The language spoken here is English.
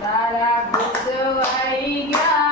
That Para gozo, ay, gracias.